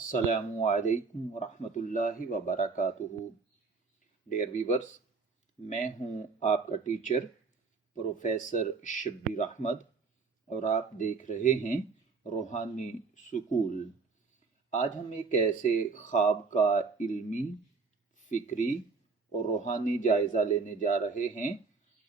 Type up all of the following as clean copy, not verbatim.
السلام علیکم ورحمۃ اللہ وبرکاتہ۔ ڈیئر ویورز، میں ہوں آپ کا ٹیچر پروفیسر شبیر احمد اور آپ دیکھ رہے ہیں روحانی سکول۔ آج ہم ایک ایسے خواب کا علمی، فکری اور روحانی جائزہ لینے جا رہے ہیں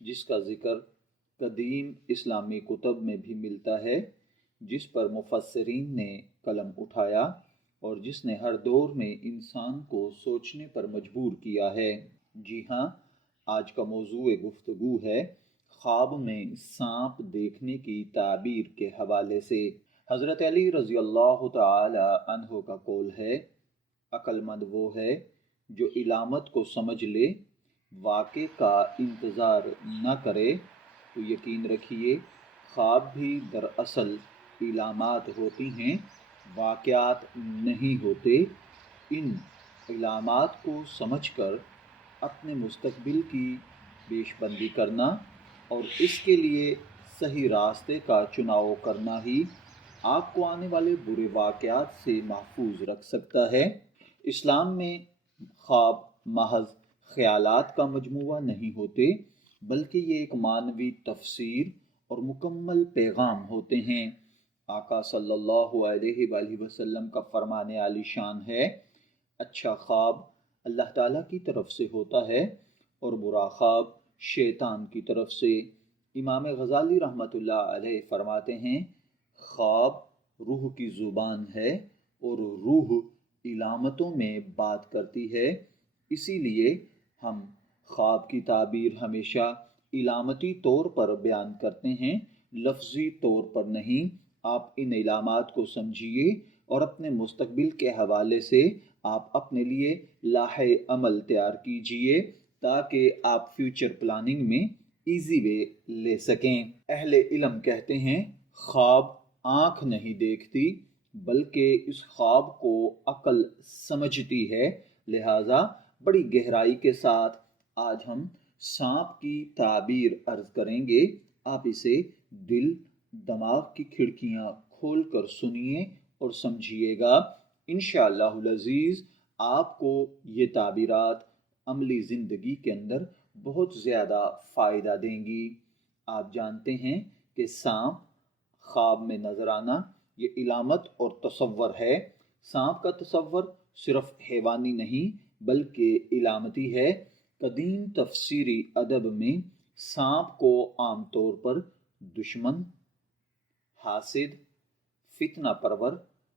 جس کا ذکر قدیم اسلامی کتب میں بھی ملتا ہے، جس پر مفسرین نے قلم اٹھایا اور جس نے ہر دور میں انسان کو سوچنے پر مجبور کیا ہے۔ جی ہاں، آج کا موضوع گفتگو ہے خواب میں سانپ دیکھنے کی تعبیر کے حوالے سے۔ حضرت علی رضی اللہ تعالی عنہ کا قول ہے، عقل مند وہ ہے جو علامت کو سمجھ لے، واقعے کا انتظار نہ کرے۔ تو یقین رکھیے، خواب بھی دراصل علامات ہوتی ہیں، واقعات نہیں ہوتے۔ ان علامات کو سمجھ کر اپنے مستقبل کی پیش بندی کرنا اور اس کے لیے صحیح راستے کا چناؤ کرنا ہی آپ کو آنے والے برے واقعات سے محفوظ رکھ سکتا ہے۔ اسلام میں خواب محض خیالات کا مجموعہ نہیں ہوتے، بلکہ یہ ایک معنوی تفسیر اور مکمل پیغام ہوتے ہیں۔ آقا صلی اللہ علیہ وآلہ وسلم کا فرمان عالی شان ہے، اچھا خواب اللہ تعالیٰ کی طرف سے ہوتا ہے اور برا خواب شیطان کی طرف سے۔ امام غزالی رحمۃ اللہ علیہ فرماتے ہیں، خواب روح کی زبان ہے اور روح علامتوں میں بات کرتی ہے، اسی لیے ہم خواب کی تعبیر ہمیشہ علامتی طور پر بیان کرتے ہیں، لفظی طور پر نہیں۔ آپ ان علامات کو سمجھیے اور اپنے مستقبل کے حوالے سے آپ اپنے لیے لائحہ عمل تیار کیجیے تاکہ آپ فیوچر پلاننگ میں ایزی وے لے سکیں۔ اہل علم کہتے ہیں، خواب آنکھ نہیں دیکھتی بلکہ اس خواب کو عقل سمجھتی ہے، لہٰذا بڑی گہرائی کے ساتھ آج ہم سانپ کی تعبیر عرض کریں گے۔ آپ اسے دل دماغ کی کھڑکیاں کھول کر سنیے اور سمجھیے گا۔ انشاءاللہ العزیز آپ کو یہ تعبیرات عملی زندگی کے اندر بہت زیادہ فائدہ دیں گی۔ آپ جانتے ہیں کہ سانپ خواب میں نظر آنا یہ علامت اور تصور ہے۔ سانپ کا تصور صرف حیوانی نہیں بلکہ علامتی ہے۔ قدیم تفسیری ادب میں سانپ کو عام طور پر دشمن، حاسد، فتنہ پرور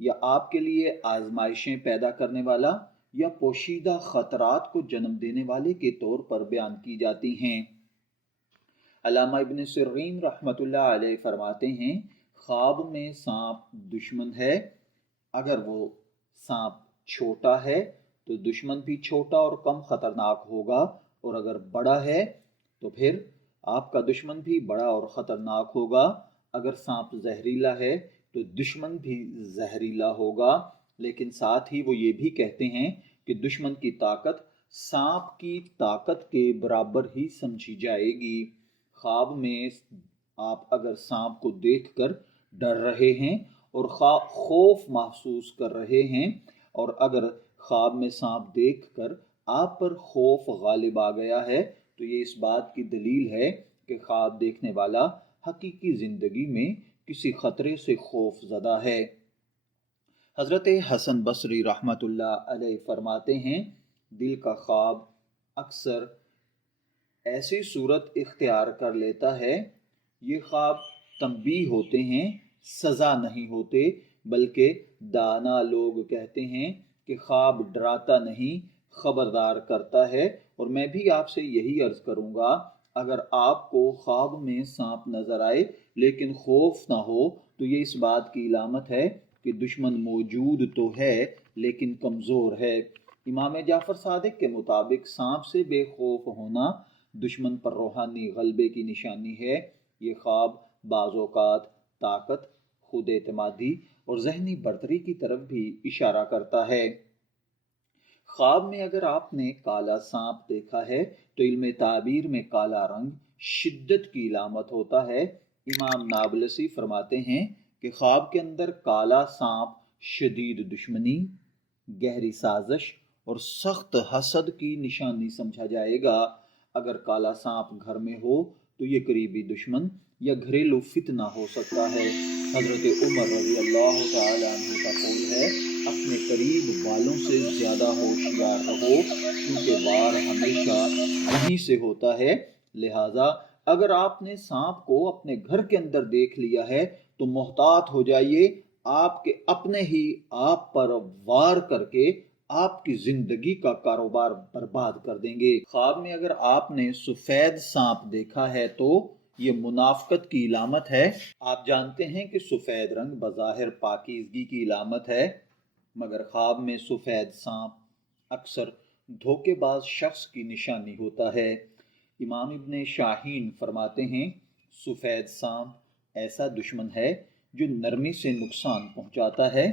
یا آپ کے لیے آزمائشیں پیدا کرنے والا یا پوشیدہ خطرات کو جنم دینے والے کے طور پر بیان کی جاتی ہیں۔ علامہ ابن سیرین رحمۃ اللہ علیہ فرماتے ہیں، خواب میں سانپ دشمن ہے۔ اگر وہ سانپ چھوٹا ہے تو دشمن بھی چھوٹا اور کم خطرناک ہوگا، اور اگر بڑا ہے تو پھر آپ کا دشمن بھی بڑا اور خطرناک ہوگا۔ اگر سانپ زہریلا ہے تو دشمن بھی زہریلا ہوگا، لیکن ساتھ ہی وہ یہ بھی کہتے ہیں کہ دشمن کی طاقت سانپ کی طاقت کے برابر ہی سمجھی جائے گی۔ خواب میں آپ اگر سانپ کو دیکھ کر ڈر رہے ہیں اور خوف محسوس کر رہے ہیں، اور اگر خواب میں سانپ دیکھ کر آپ پر خوف غالب آ گیا ہے تو یہ اس بات کی دلیل ہے کہ خواب دیکھنے والا حقیقی زندگی میں کسی خطرے سے خوف زدہ ہے۔ حضرت حسن بصری رحمۃ اللہ علیہ فرماتے ہیں، دل کا خواب اکثر ایسی صورت اختیار کر لیتا ہے، یہ خواب تنبیہ ہوتے ہیں، سزا نہیں ہوتے، بلکہ دانا لوگ کہتے ہیں کہ خواب ڈراتا نہیں، خبردار کرتا ہے۔ اور میں بھی آپ سے یہی عرض کروں گا، اگر آپ کو خواب میں سانپ نظر آئے لیکن خوف نہ ہو تو یہ اس بات کی علامت ہے کہ دشمن موجود تو ہے لیکن کمزور ہے۔ امام جعفر صادق کے مطابق سانپ سے بے خوف ہونا دشمن پر روحانی غلبے کی نشانی ہے۔ یہ خواب بعض اوقات طاقت، خود اعتمادی اور ذہنی برتری کی طرف بھی اشارہ کرتا ہے۔ خواب میں اگر آپ نے کالا سانپ دیکھا ہے تو علم تعبیر میں کالا رنگ شدت کی علامت ہوتا ہے۔ امام نابلسی فرماتے ہیں کہ خواب کے اندر کالا سانپ شدید دشمنی، گہری سازش اور سخت حسد کی نشانی سمجھا جائے گا۔ اگر کالا سانپ گھر میں ہو تو یہ قریبی دشمن یا گھریلو فتنہ ہو سکتا ہے۔ حضرت عمر رضی اللہ تعالیٰ عنہ کا قول ہے، اپنے قریب والوں سے زیادہ ہوشیار رہو کیونکہ وار ہمیشہ وہیں سے ہوتا ہے۔ لہٰذا اگر آپ نے سانپ کو اپنے گھر کے اندر دیکھ لیا ہے تو محتاط ہو جائیے، آپ کے اپنے ہی آپ پر وار کر کے آپ کی زندگی کا کاروبار برباد کر دیں گے۔ خواب میں اگر آپ نے سفید سانپ دیکھا ہے تو یہ منافقت کی علامت ہے۔ آپ جانتے ہیں کہ سفید رنگ بظاہر پاکیزگی کی علامت ہے، مگر خواب میں سفید سانپ اکثر دھوکے باز شخص کی نشانی ہوتا ہے۔ امام ابن شاہین فرماتے ہیں، سفید سانپ ایسا دشمن ہے جو نرمی سے نقصان پہنچاتا ہے۔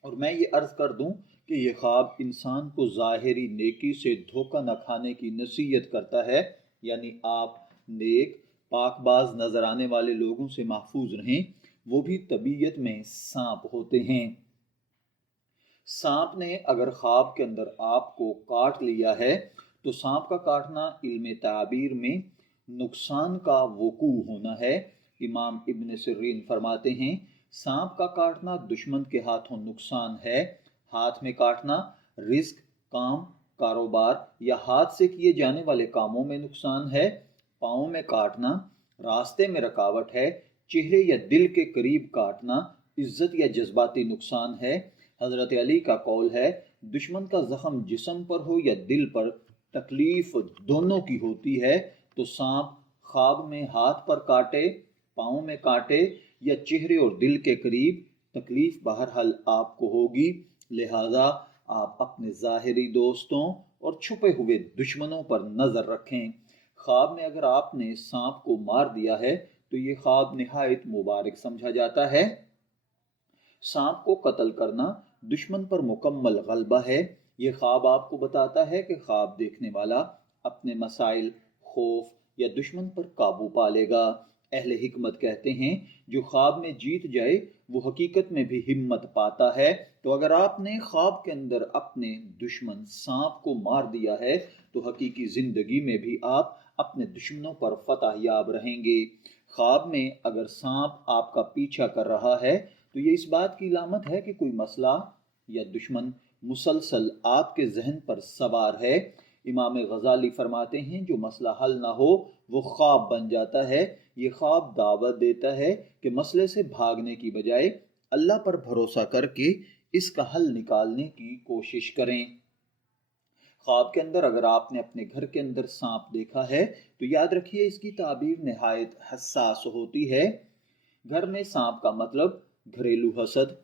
اور میں یہ عرض کر دوں کہ یہ خواب انسان کو ظاہری نیکی سے دھوکہ نہ کھانے کی نصیحت کرتا ہے، یعنی آپ نیک پاک باز نظر آنے والے لوگوں سے محفوظ رہیں، وہ بھی طبیعت میں سانپ ہوتے ہیں۔ سانپ نے اگر خواب کے اندر آپ کو کاٹ لیا ہے تو سانپ کا کاٹنا علم تعبیر میں نقصان کا وقوع ہونا ہے۔ امام ابن سرین فرماتے ہیں، سانپ کا کاٹنا دشمن کے ہاتھوں نقصان ہے۔ ہاتھ میں کاٹنا رزق، کام، کاروبار یا ہاتھ سے کیے جانے والے کاموں میں نقصان ہے۔ پاؤں میں کاٹنا راستے میں رکاوٹ ہے۔ چہرے یا دل کے قریب کاٹنا عزت یا جذباتی نقصان ہے۔ حضرت علی کا قول ہے، دشمن کا زخم جسم پر ہو یا دل پر، تکلیف دونوں کی ہوتی ہے۔ تو سانپ خواب میں ہاتھ پر کاٹے، پاؤں میں کاٹے یا چہرے اور دل کے قریب، تکلیف بہرحال آپ کو ہوگی۔ لہذا آپ اپنے ظاہری دوستوں اور چھپے ہوئے دشمنوں پر نظر رکھیں۔ خواب میں اگر آپ نے سانپ کو مار دیا ہے تو یہ خواب نہایت مبارک سمجھا جاتا ہے۔ سانپ کو قتل کرنا دشمن پر مکمل غلبہ ہے۔ یہ خواب آپ کو بتاتا ہے کہ خواب دیکھنے والا اپنے مسائل، خوف یا دشمن پر قابو پا لے گا۔ اہل حکمت کہتے ہیں، جو خواب میں جیت جائے وہ حقیقت میں بھی ہمت پاتا ہے۔ تو اگر آپ نے خواب کے اندر اپنے دشمن سانپ کو مار دیا ہے تو حقیقی زندگی میں بھی آپ اپنے دشمنوں پر فتح یاب رہیں گے۔ خواب میں اگر سانپ آپ کا پیچھا کر رہا ہے تو یہ اس بات کی علامت ہے کہ کوئی مسئلہ یا دشمن مسلسل آپ کے ذہن پر سوار ہے۔ امام غزالی فرماتے ہیں، جو مسئلہ حل نہ ہو وہ خواب بن جاتا ہے۔ یہ خواب دعوت دیتا ہے کہ مسئلے سے بھاگنے کی بجائے اللہ پر بھروسہ کر کے اس کا حل نکالنے کی کوشش کریں۔ خواب کے اندر اگر آپ نے اپنے گھر کے اندر سانپ دیکھا ہے تو یاد رکھیے اس کی تعبیر نہایت حساس ہوتی ہے۔ گھر میں سانپ کا مطلب گھریلو حسد،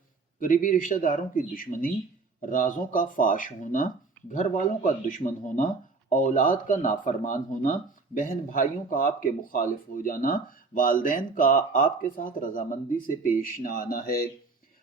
قریبی رشتہ داروں کی دشمنی، رازوں کا فاش ہونا، گھر والوں کا دشمن ہونا، اولاد کا نافرمان ہونا، بہن بھائیوں کا آپ کے مخالف ہو جانا، والدین کا آپ کے ساتھ رضامندی سے پیش نہ آنا ہے۔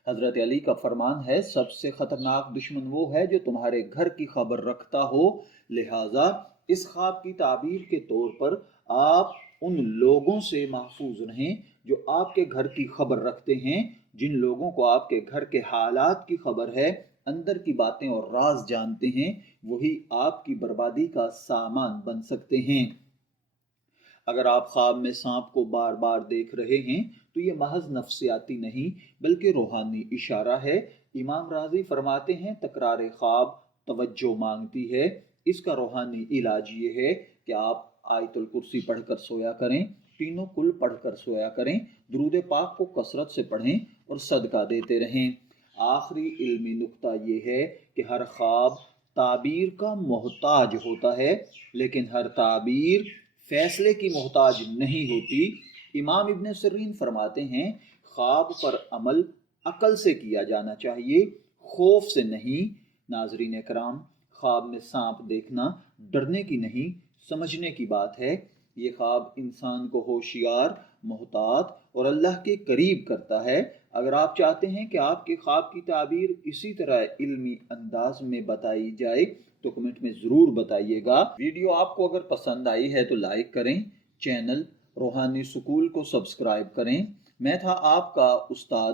حضرت علی کا فرمان ہے، سب سے خطرناک دشمن وہ ہے جو تمہارے گھر کی خبر رکھتا ہو۔ لہٰذا اس خواب کی تعبیر کے طور پر آپ ان لوگوں سے محفوظ رہیں جو آپ کے گھر کی خبر رکھتے ہیں۔ جن لوگوں کو آپ کے گھر کے حالات کی خبر ہے، اندر کی باتیں اور راز جانتے ہیں، وہی آپ کی بربادی کا سامان بن سکتے ہیں۔ اگر آپ خواب میں سانپ کو بار بار دیکھ رہے ہیں تو یہ محض نفسیاتی نہیں بلکہ روحانی اشارہ ہے۔ امام راضی فرماتے ہیں، تکرار خواب توجہ مانگتی ہے۔ اس کا روحانی علاج یہ ہے کہ آپ آیت الکرسی پڑھ کر سویا کریں، تینوں کل پڑھ کر سویا کریں، درود پاک کو کثرت سے پڑھیں اور صدقہ دیتے رہیں۔ آخری علمی نقطہ یہ ہے کہ ہر خواب تعبیر کا محتاج ہوتا ہے، لیکن ہر تعبیر فیصلے کی محتاج نہیں ہوتی۔ امام ابن سرین فرماتے ہیں، خواب پر عمل عقل سے کیا جانا چاہیے، خوف سے نہیں۔ ناظرین کرام، خواب میں سانپ دیکھنا ڈرنے کی نہیں، سمجھنے کی بات ہے۔ یہ خواب انسان کو ہوشیار، محتاط اور اللہ کے قریب کرتا ہے۔ اگر آپ چاہتے ہیں کہ آپ کے خواب کی تعبیر اسی طرح علمی انداز میں بتائی جائے تو کمنٹ میں ضرور بتائیے گا۔ ویڈیو آپ کو اگر پسند آئی ہے تو لائک کریں، چینل روحانی سکول کو سبسکرائب کریں۔ میں تھا آپ کا استاد